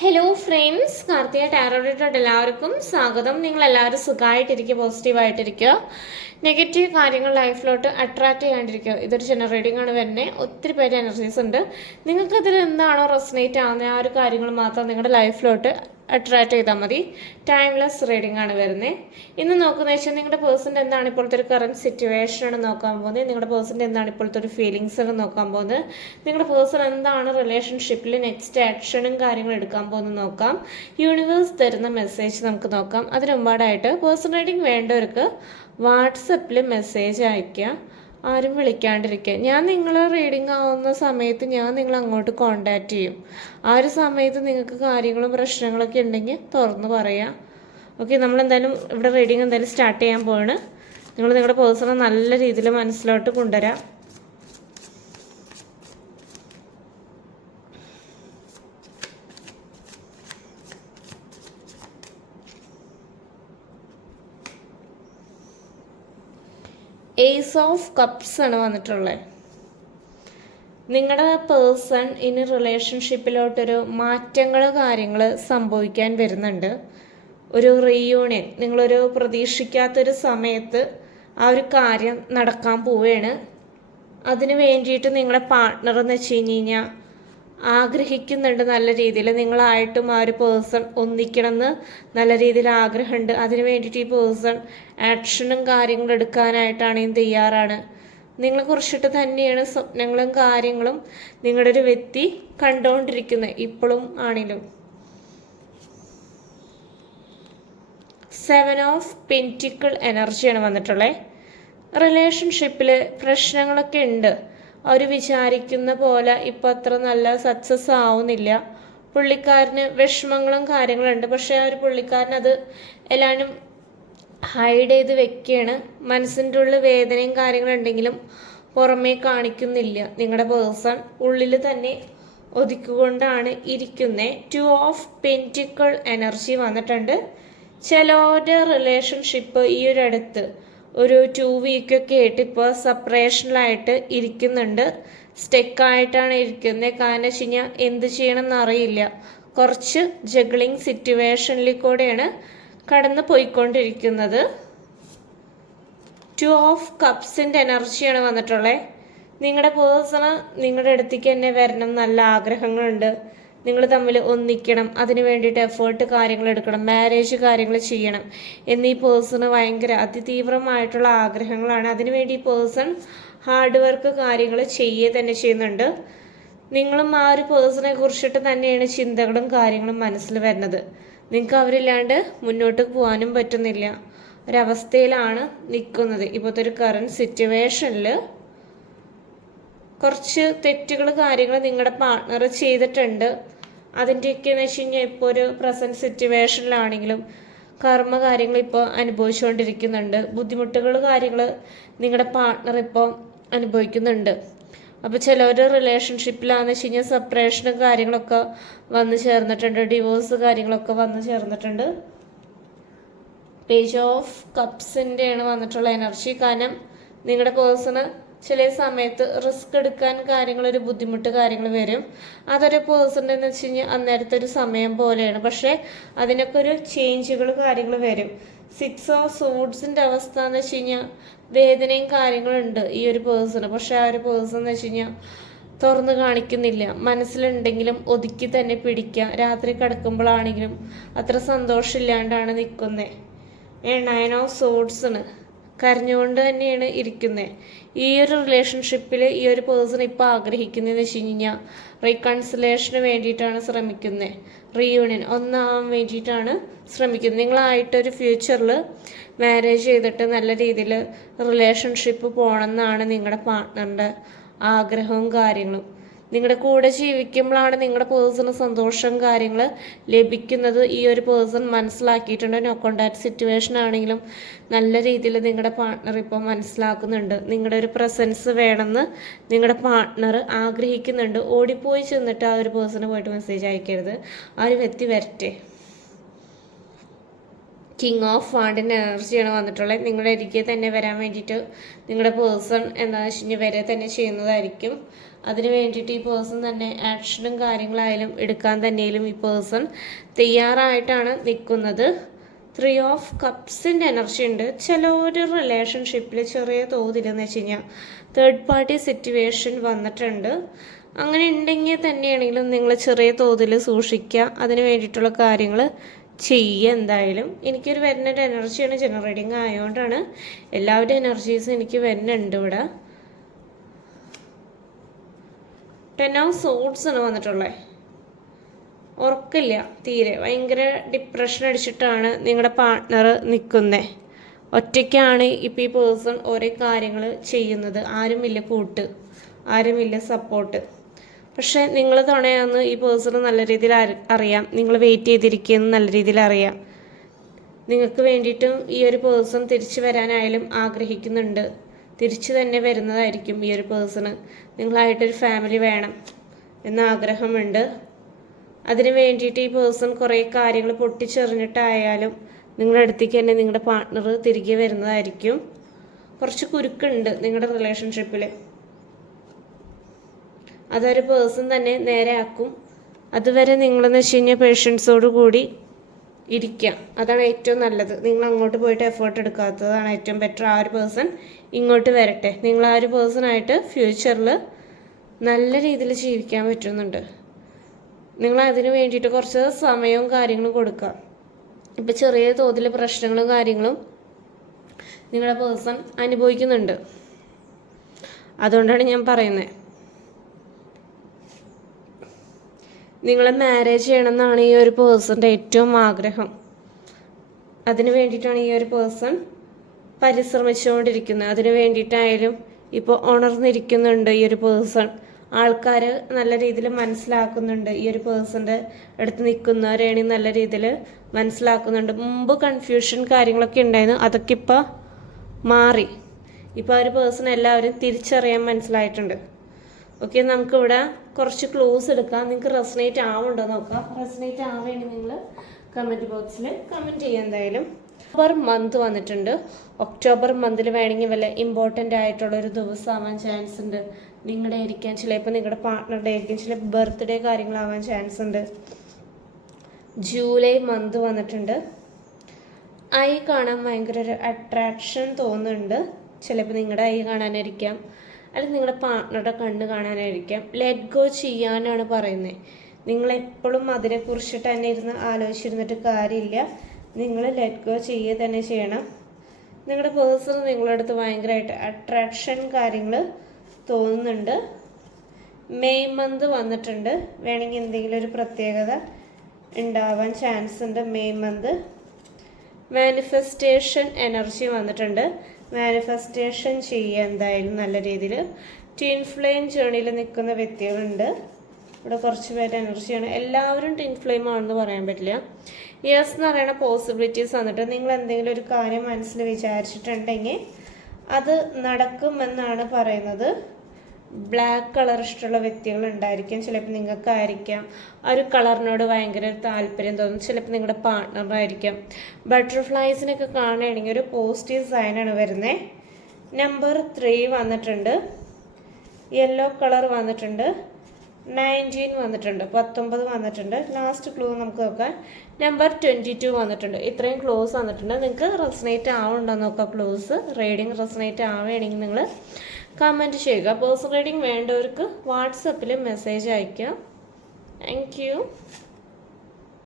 Hello friends Karthika ടാറോഡിട്ടുണ്ട് എല്ലാവർക്കും. സ്വാഗതം. നിങ്ങൾ എല്ലാവരും സുഖമായിട്ടിരിക്കുക പോസിറ്റീവായിട്ടിരിക്കുക നെഗറ്റീവ് കാര്യങ്ങൾ ലൈഫിലോട്ട് അട്രാക്റ്റ് ചെയ്യാണ്ടിരിക്കുക. ഇതൊരു ജനറേറ്റിംഗ് ആണ് വരുന്നത് ഒത്തിരി പേര് എനർജീസ് ഉണ്ട്. നിങ്ങൾക്കതിൽ എന്താണോ റെസനേറ്റ് ആവുന്ന ആ ഒരു കാര്യങ്ങൾ മാത്രം നിങ്ങളുടെ ലൈഫിലോട്ട് അട്രാക്റ്റ് ചെയ്താൽ മതി. ടൈംലെസ് റീഡിംഗ് ആണ് വരുന്നത് ഇന്ന് നോക്കുന്നത് വെച്ചാൽ നിങ്ങളുടെ പേഴ്സന്റെ എന്താണ് ഇപ്പോഴത്തെ ഒരു കറണ്ട് സിറ്റുവേഷൻ ആണ് നോക്കാൻ പോകുന്നത്. നിങ്ങളുടെ പേഴ്സന്റെ എന്താണ് ഇപ്പോഴത്തെ ഒരു ഫീലിങ്സ് ആണ് നോക്കാൻ പോകുന്നത്. നിങ്ങളുടെ പേഴ്സൺ എന്താണ് റിലേഷൻഷിപ്പിൽ നെക്സ്റ്റ് ആക്ഷനും കാര്യങ്ങളും എടുക്കാൻ പോകുന്നത് നോക്കാം. യൂണിവേഴ്സ് തരുന്ന മെസ്സേജ് നമുക്ക് നോക്കാം. അതിനുമ്പാടായിട്ട് പേഴ്സൺ റീഡിംഗ് വേണ്ടവർക്ക് വാട്സപ്പിൽ മെസ്സേജ് അയയ്ക്കുക ആരും വിളിക്കാണ്ടിരിക്കുക ഞാൻ നിങ്ങൾ റീഡിംഗ് ആവുന്ന സമയത്ത് ഞാൻ നിങ്ങൾ അങ്ങോട്ട് കോണ്ടാക്ട് ചെയ്യും. ആ ഒരു സമയത്ത് നിങ്ങൾക്ക് കാര്യങ്ങളും പ്രശ്നങ്ങളൊക്കെ ഉണ്ടെങ്കിൽ തുറന്ന് പറയാം. ഓക്കെ നമ്മൾ എന്തായാലും ഇവിടെ റീഡിംഗ് എന്തായാലും സ്റ്റാർട്ട് ചെയ്യാൻ പോവാണ്. നിങ്ങൾ നിങ്ങളുടെ പേഴ്സണെ നല്ല രീതിയിൽ മനസ്സിലോട്ട് കൊണ്ടുവരാം. ഏസ് ഓഫ് കപ്സ് ആണ് വന്നിട്ടുള്ളത് നിങ്ങളുടെ പേഴ്സൺ ഇനി റിലേഷൻഷിപ്പിലോട്ടൊരു മാറ്റങ്ങൾ കാര്യങ്ങൾ സംഭവിക്കാൻ വരുന്നുണ്ട്. ഒരു റീയൂണിയൻ നിങ്ങളൊരു പ്രതീക്ഷിക്കാത്തൊരു സമയത്ത് ആ ഒരു കാര്യം നടക്കാൻ പോവുകയാണ് അതിന് വേണ്ടിയിട്ട് നിങ്ങളുടെ പാർട്ട്ണർ എന്ന് വെച്ച് കഴിഞ്ഞ് കഴിഞ്ഞാൽ ആഗ്രഹിക്കുന്നുണ്ട് നല്ല രീതിയിൽ. നിങ്ങളായിട്ടും ആ ഒരു പേഴ്സൺ ഒന്നിക്കണമെന്ന് നല്ല രീതിയിൽ ആഗ്രഹമുണ്ട്. അതിന് വേണ്ടിയിട്ട് ഈ പേഴ്സൺ ആക്ഷനും കാര്യങ്ങളും എടുക്കാനായിട്ടാണെങ്കിൽ തയ്യാറാണ്. നിങ്ങളെ കുറിച്ചിട്ട് തന്നെയാണ് സ്വപ്നങ്ങളും കാര്യങ്ങളും നിങ്ങളുടെ ഒരു വ്യക്തി കണ്ടുകൊണ്ടിരിക്കുന്നത്. ഇപ്പോഴും ആണെങ്കിലും. സെവൻ ഓഫ് പെന്റിക്കിൾ എനർജിയാണ് വന്നിട്ടുള്ളത് റിലേഷൻഷിപ്പിൽ പ്രശ്നങ്ങളൊക്കെ ഉണ്ട്. അവർ വിചാരിക്കുന്ന പോലെ ഇപ്പം അത്ര നല്ല സക്സസ് ആവുന്നില്ല. പുള്ളിക്കാരന് വിഷമങ്ങളും കാര്യങ്ങളുണ്ട്. പക്ഷേ ആ ഒരു പുള്ളിക്കാരനത് എല്ലാവരും ഹൈഡ് ചെയ്ത് വെക്കുകയാണ് മനസ്സിന്റെ ഉള്ളിൽ വേദനയും കാര്യങ്ങളുണ്ടെങ്കിലും പുറമേ കാണിക്കുന്നില്ല. നിങ്ങളുടെ പേഴ്സൺ ഉള്ളിൽ തന്നെ ഒതുക്കുകൊണ്ടാണ് ഇരിക്കുന്നത് ടു ഓഫ് പെന്റിക്കൾ എനർജി വന്നിട്ടുണ്ട്. ചിലരുടെ റിലേഷൻഷിപ്പ് ഈ ഒരു അടുത്ത് ഒരു ടു വീക്കൊക്കെ ആയിട്ട് ഇപ്പോൾ സെപ്പറേഷനിലായിട്ട് ഇരിക്കുന്നുണ്ട്. സ്റ്റെക്കായിട്ടാണ് ഇരിക്കുന്നത് കാരണം വെച്ച് കഴിഞ്ഞാൽ എന്ത് ചെയ്യണം എന്നറിയില്ല കുറച്ച് ജഗ്ലിംഗ് സിറ്റുവേഷനിൽ കൂടെയാണ് കടന്നു പോയിക്കൊണ്ടിരിക്കുന്നത്. ടു ഓഫ് കപ്സിന്റെ എനർജിയാണ് വന്നിട്ടുള്ളത് നിങ്ങളുടെ പേഴ്സണൽ നിങ്ങളുടെ അടുത്തേക്ക് തന്നെ വരണം നല്ല ആഗ്രഹങ്ങളുണ്ട്. നിങ്ങൾ തമ്മിൽ ഒന്നിക്കണം അതിന് വേണ്ടിയിട്ട് എഫേർട്ട് കാര്യങ്ങൾ എടുക്കണം മാരേജ് കാര്യങ്ങൾ ചെയ്യണം എന്നീ പേഴ്സണ് ഭയങ്കര അതിതീവ്രമായിട്ടുള്ള ആഗ്രഹങ്ങളാണ്. അതിനുവേണ്ടി ഈ പേഴ്സൺ ഹാർഡ് വർക്ക് കാര്യങ്ങൾ ചെയ്യുക തന്നെ ചെയ്യുന്നുണ്ട്. നിങ്ങളും ആ ഒരു പേഴ്സണെ കുറിച്ചിട്ട് തന്നെയാണ് ചിന്തകളും കാര്യങ്ങളും മനസ്സിൽ വരുന്നത്. നിങ്ങൾക്ക് അവരില്ലാണ്ട് മുന്നോട്ട് പോകാനും പറ്റുന്നില്ല. ഒരവസ്ഥയിലാണ് നിൽക്കുന്നത്. ഇപ്പോഴത്തെ ഒരു കറണ്ട് സിറ്റുവേഷനിൽ കുറച്ച് തെറ്റുകൾ കാര്യങ്ങൾ നിങ്ങളുടെ പാർട്ണർ ചെയ്തിട്ടുണ്ട്. അതിന്റെയൊക്കെ എന്ന് വെച്ച് കഴിഞ്ഞാൽ ഇപ്പോൾ ഒരു പ്രസന്റ് സിറ്റുവേഷനിലാണെങ്കിലും കർമ്മ കാര്യങ്ങൾ ഇപ്പോൾ അനുഭവിച്ചുകൊണ്ടിരിക്കുന്നുണ്ട് ബുദ്ധിമുട്ടുകൾ കാര്യങ്ങൾ നിങ്ങളുടെ പാർട്ട്ണർ ഇപ്പോൾ അനുഭവിക്കുന്നുണ്ട്. അപ്പോൾ ചിലവർ റിലേഷൻഷിപ്പിലാണെന്ന് വെച്ച് കഴിഞ്ഞാൽ സെപ്പറേഷനും കാര്യങ്ങളൊക്കെ വന്നു ചേർന്നിട്ടുണ്ട്. ഡിവോഴ്സ് കാര്യങ്ങളൊക്കെ വന്നു ചേർന്നിട്ടുണ്ട്. പേജ് ഓഫ് കപ്സിന്റെയാണ് വന്നിട്ടുള്ള എനർജി കാരണം നിങ്ങളുടെ പേഴ്സണ് ചില സമയത്ത് റിസ്ക് എടുക്കാൻ കാര്യങ്ങൾ ഒരു ബുദ്ധിമുട്ട് കാര്യങ്ങൾ വരും. അതൊരു പേഴ്സൺ എന്ന് വെച്ച് കഴിഞ്ഞാൽ അന്നേരത്തെ ഒരു സമയം പോലെയാണ്. പക്ഷേ അതിനൊക്കെ ഒരു ചേഞ്ചുകൾ കാര്യങ്ങൾ വരും. സിക്സ് ഓഫ് സൂട്ട്സിന്റെ അവസ്ഥ എന്ന് വെച്ച് കഴിഞ്ഞാൽ വേദനയും കാര്യങ്ങളുണ്ട് ഈ ഒരു പേഴ്സണ് പക്ഷേ ആ ഒരു പേഴ്സൺ എന്ന് വെച്ച് കഴിഞ്ഞാൽ തുറന്ന് കാണിക്കുന്നില്ല. മനസ്സിലുണ്ടെങ്കിലും ഒതുക്കി തന്നെ പിടിക്കുക. രാത്രി കിടക്കുമ്പോഴാണെങ്കിലും അത്ര സന്തോഷമില്ലാണ്ടാണ് നിൽക്കുന്നത് നയൻ ഓഫ് സോഡ്സാണ് കരഞ്ഞുകൊണ്ട് തന്നെയാണ് ഇരിക്കുന്നത് ഈ ഒരു റിലേഷൻഷിപ്പിൽ ഈ ഒരു പേഴ്സൺ ഇപ്പോൾ ആഗ്രഹിക്കുന്നതെന്ന് വെച്ച് കഴിഞ്ഞാൽ റീകൺസിലേഷന് വേണ്ടിയിട്ടാണ് ശ്രമിക്കുന്നത് റീയൂണിയൻ ഒന്നാവാൻ വേണ്ടിയിട്ടാണ് ശ്രമിക്കുന്നത് നിങ്ങളായിട്ടൊരു ഫ്യൂച്ചറിൽ മാരേജ് ചെയ്തിട്ട് നല്ല രീതിയിൽ റിലേഷൻഷിപ്പ് പോകണമെന്നാണ് നിങ്ങളുടെ പാർട്ട്ണറിന്റെ ആഗ്രഹവും കാര്യങ്ങളും. നിങ്ങളുടെ കൂടെ ജീവിക്കുമ്പോഴാണ് നിങ്ങളുടെ പേഴ്സണ് സന്തോഷം കാര്യങ്ങൾ ലഭിക്കുന്നത്. ഈ ഒരു പേഴ്സൺ മനസ്സിലാക്കിയിട്ടുണ്ട്. നോ കോണ്ടാക്ട് സിറ്റുവേഷൻ ആണെങ്കിലും നല്ല രീതിയിൽ നിങ്ങളുടെ പാർട്ട്ണർ ഇപ്പോൾ മനസ്സിലാക്കുന്നുണ്ട്. നിങ്ങളുടെ ഒരു പ്രസൻസ് വേണമെന്ന് നിങ്ങളുടെ പാർട്ട്ണർ ആഗ്രഹിക്കുന്നുണ്ട്. ഓടിപ്പോയി ചെന്നിട്ട് ആ ഒരു പേഴ്സണ് പോയിട്ട് മെസ്സേജ് അയക്കരുത്. ആ ഒരു വ്യക്തി വരട്ടെ. കിങ് ഓഫ് വാണ്ടിന്റെ എനർജിയാണ് വന്നിട്ടുള്ളത്. നിങ്ങളുടെ അരികെ തന്നെ വരാൻ വേണ്ടിയിട്ട് നിങ്ങളുടെ പേഴ്സൺ എന്താണെന്ന് വെച്ച് കഴിഞ്ഞാൽ വരെ തന്നെ ചെയ്യുന്നതായിരിക്കും. അതിന് വേണ്ടിയിട്ട് ഈ പേഴ്സൺ തന്നെ ആക്ഷനും കാര്യങ്ങളായാലും എടുക്കാൻ തന്നെയും ഈ പേഴ്സൺ തയ്യാറായിട്ടാണ് നിൽക്കുന്നത്. ത്രീ ഓഫ് കപ്സിന്റെ എനർജി ഉണ്ട്. ചില ഒരു റിലേഷൻഷിപ്പിൽ ചെറിയ തോതിലെന്ന് വെച്ച് കഴിഞ്ഞാൽ തേർഡ് പാർട്ടി സിറ്റുവേഷൻ വന്നിട്ടുണ്ട്. അങ്ങനെ ഉണ്ടെങ്കിൽ തന്നെയാണെങ്കിലും നിങ്ങൾ ചെറിയ തോതിൽ സൂക്ഷിക്കുക. അതിന് വേണ്ടിയിട്ടുള്ള കാര്യങ്ങൾ ചെയ്യുക എന്തായാലും. എനിക്കൊരു വരുന്ന ഒരു എനർജിയാണ് ജനറേറ്റിംഗ് ആയതുകൊണ്ടാണ് എല്ലാവരുടെയും എനർജീസും എനിക്ക് വരുന്നുണ്ട് ഇവിടെ. ടെൻ ഓഫ് സോട്സ് ആണ് വന്നിട്ടുള്ളത് ഉറക്കില്ല തീരെ. ഭയങ്കര ഡിപ്രഷൻ അടിച്ചിട്ടാണ് നിങ്ങളുടെ പാർട്ട്ണർ നിൽക്കുന്നത് ഒറ്റയ്ക്കാണ് ഇപ്പം ഈ പേഴ്സൺ ഓരോ കാര്യങ്ങൾ ചെയ്യുന്നത്. ആരുമില്ല കൂട്ട് ആരുമില്ല സപ്പോർട്ട് പക്ഷെ നിങ്ങൾ തുണയാന്ന് ഈ പേഴ്സൺ നല്ല രീതിയിൽ അറിയാം. നിങ്ങൾ വെയിറ്റ് ചെയ്തിരിക്കുകയെന്ന് നല്ല രീതിയിൽ അറിയാം. നിങ്ങൾക്ക് വേണ്ടിയിട്ടും ഈ ഒരു പേഴ്സൺ തിരിച്ചു വരാനായാലും ആഗ്രഹിക്കുന്നുണ്ട്. തിരിച്ചു തന്നെ വരുന്നതായിരിക്കും ഈ ഒരു പേഴ്സണ്. നിങ്ങളായിട്ടൊരു ഫാമിലി വേണം എന്ന ആഗ്രഹമുണ്ട്. അതിന് വേണ്ടിയിട്ട് ഈ പേഴ്സൺ കുറേ കാര്യങ്ങൾ പൊട്ടിച്ചെറിഞ്ഞിട്ടായാലും നിങ്ങളുടെ അടുത്തേക്ക് തന്നെ നിങ്ങളുടെ പാർട്ട്ണർ തിരികെ വരുന്നതായിരിക്കും. കുറച്ച് കുരുക്കുണ്ട് നിങ്ങളുടെ റിലേഷൻഷിപ്പിൽ അതൊരു പേഴ്സൺ തന്നെ നേരെ ആക്കും. അതുവരെ നിങ്ങളെന്ന് വെച്ച് കഴിഞ്ഞാൽ പേഷ്യൻസോട് കൂടി ഇരിക്കുക അതാണ് ഏറ്റവും നല്ലത്. നിങ്ങൾ അങ്ങോട്ട് പോയിട്ട് എഫേർട്ട് എടുക്കാത്തതാണ് ഏറ്റവും ബെറ്റർ ആ ഒരു പേഴ്സൺ ഇങ്ങോട്ട് വരട്ടെ. നിങ്ങൾ ആ ഒരു പേഴ്സണായിട്ട് ഫ്യൂച്ചറിൽ നല്ല രീതിയിൽ ജീവിക്കാൻ പറ്റുന്നുണ്ട്. നിങ്ങൾ അതിന് വേണ്ടിയിട്ട് കുറച്ച് സമയവും കാര്യങ്ങളും കൊടുക്കുക. ഇപ്പം ചെറിയ തോതിൽ പ്രശ്നങ്ങളും കാര്യങ്ങളും നിങ്ങളുടെ പേഴ്സൺ അനുഭവിക്കുന്നുണ്ട്. അതുകൊണ്ടാണ് ഞാൻ പറയുന്നത് നിങ്ങളെ മാരേജ് ചെയ്യണം എന്നാണ് ഈ ഒരു പേഴ്സന്റെ ഏറ്റവും ആഗ്രഹം. അതിന് വേണ്ടിയിട്ടാണ് ഈ ഒരു പേഴ്സൺ പരിശ്രമിച്ചുകൊണ്ടിരിക്കുന്നത്. അതിന് വേണ്ടിയിട്ടായാലും ഇപ്പോൾ ഉണർന്നിരിക്കുന്നുണ്ട് ഈ ഒരു പേഴ്സൺ ആൾക്കാർ നല്ല രീതിയിൽ മനസ്സിലാക്കുന്നുണ്ട്. ഈ ഒരു പേഴ്സന്റെ അടുത്ത് നിൽക്കുന്നവരെയാണ് നല്ല രീതിയിൽ മനസ്സിലാക്കുന്നുണ്ട്. മുമ്പ് കൺഫ്യൂഷൻ കാര്യങ്ങളൊക്കെ ഉണ്ടായിരുന്നു. അതൊക്കെ ഇപ്പോൾ മാറി. ഇപ്പോൾ ആ ഒരു പേഴ്സൺ എല്ലാവരും തിരിച്ചറിയാൻ മനസ്സിലായിട്ടുണ്ട്. ഓക്കെ നമുക്കിവിടെ കുറച്ച് ക്ലോസ് എടുക്കാം. നിങ്ങൾക്ക് റെസനേറ്റ് ആവുണ്ടോ നോക്കാം. റെസനേറ്റ് ആവുകയാണെങ്കിൽ നിങ്ങൾ കമന്റ് ബോക്സിൽ കമന്റ് ചെയ്യാം എന്തായാലും. ഒക്ടോബർ മന്ത് വന്നിട്ടുണ്ട്. ഒക്ടോബർ മന്തിൽ വേണമെങ്കിൽ വല്ല ഇമ്പോർട്ടന്റ് ആയിട്ടുള്ള ഒരു ദിവസം ആവാൻ ചാൻസ് ഉണ്ട്. നിങ്ങളുടെ ആയിരിക്കാം. ചിലപ്പോൾ നിങ്ങളുടെ പാർട്ട്ണറുടെ ആയിരിക്കും. ചില ബർത്ത്ഡേ കാര്യങ്ങളാവാൻ ചാൻസ് ഉണ്ട്. ജൂലൈ മന്ത് വന്നിട്ടുണ്ട്. ഐ കാണാൻ ഭയങ്കര ഒരു അട്രാക്ഷൻ തോന്നുന്നുണ്ട്. ചിലപ്പോൾ നിങ്ങളുടെ ഐ കാണാനായിരിക്കാം. അല്ലെങ്കിൽ നിങ്ങളുടെ പാർട്ട്ണറുടെ കണ്ണ് കാണാനായിരിക്കാം. ലെറ്റ് ഗോ ചെയ്യാനാണ് പറയുന്നത് നിങ്ങൾ എപ്പോഴും അതിനെക്കുറിച്ചിട്ട് തന്നെ ഇരുന്ന് ആലോചിച്ചിരുന്നിട്ട് കാര്യമില്ല. നിങ്ങൾ ലെറ്റ് ഗോ ചെയ്യുക തന്നെ ചെയ്യണം. നിങ്ങളുടെ പേഴ്സൺ നിങ്ങളുടെ അടുത്ത് ഭയങ്കരമായിട്ട് അട്രാക്ഷൻ കാര്യങ്ങൾ തോന്നുന്നുണ്ട്. മെയ് മന്ത് വന്നിട്ടുണ്ട്. വേണമെങ്കിൽ എന്തെങ്കിലും ഒരു പ്രത്യേകത ഉണ്ടാവാൻ ചാൻസ് ഉണ്ട് മെയ് മന്ത് മാനിഫെസ്റ്റേഷൻ എനർജി വന്നിട്ടുണ്ട്. മാനിഫെസ്റ്റേഷൻ ചെയ്യുക എന്തായാലും നല്ല രീതിയിൽ. ട്വിൻ ഫ്ലെയിം ജേണിയിൽ നിൽക്കുന്ന വ്യക്തികളുണ്ട്. ഇവിടെ കുറച്ച് പേര് എനർജിയാണ് എല്ലാവരും ട്വിൻ ഫ്ലെയിം ആണെന്ന് പറയാൻ പറ്റില്ല. യെസ് എന്ന് പറയുന്ന പോസിബിലിറ്റീസ് വന്നിട്ട് നിങ്ങൾ എന്തെങ്കിലും ഒരു കാര്യം മനസ്സിൽ വിചാരിച്ചിട്ടുണ്ടെങ്കിൽ അത് നടക്കുമെന്നാണ് പറയുന്നത്. ബ്ലാക്ക് കളർ ഇഷ്ടമുള്ള വ്യക്തികൾ ഉണ്ടായിരിക്കും ചിലപ്പോൾ നിങ്ങൾക്കായിരിക്കാം. ആ ഒരു കളറിനോട് ഭയങ്കര താല്പര്യം തോന്നും. ചിലപ്പോൾ നിങ്ങളുടെ പാർട്ട്ണറായിരിക്കാം ബട്ടർഫ്ലൈസിനൊക്കെ കാണുകയാണെങ്കിൽ ഒരു പോസിറ്റീവ് സൈനാണ് വരുന്നത് നമ്പർ ത്രീ വന്നിട്ടുണ്ട്. യെല്ലോ കളർ വന്നിട്ടുണ്ട്. നയന്റീൻ വന്നിട്ടുണ്ട്. പത്തൊമ്പത് വന്നിട്ടുണ്ട്. ലാസ്റ്റ് ക്ലൂ നമുക്ക് നോക്കാം. നമ്പർ ട്വന്റി ടു വന്നിട്ടുണ്ട്. ഇത്രയും ക്ലോസ് വന്നിട്ടുണ്ട്. നിങ്ങൾക്ക് റെസനേറ്റ് ആവുന്നുണ്ടോ നോക്കാം. ക്ലോസ് റീഡിങ് റെസനേറ്റ് ആവുകയാണെങ്കിൽ നിങ്ങൾ കമന്റ് ചെയ്യുക. പേഴ്സൺ റീഡിങ് വേണ്ടവർക്ക് വാട്സപ്പിൽ മെസ്സേജ് അയയ്ക്കുക താങ്ക്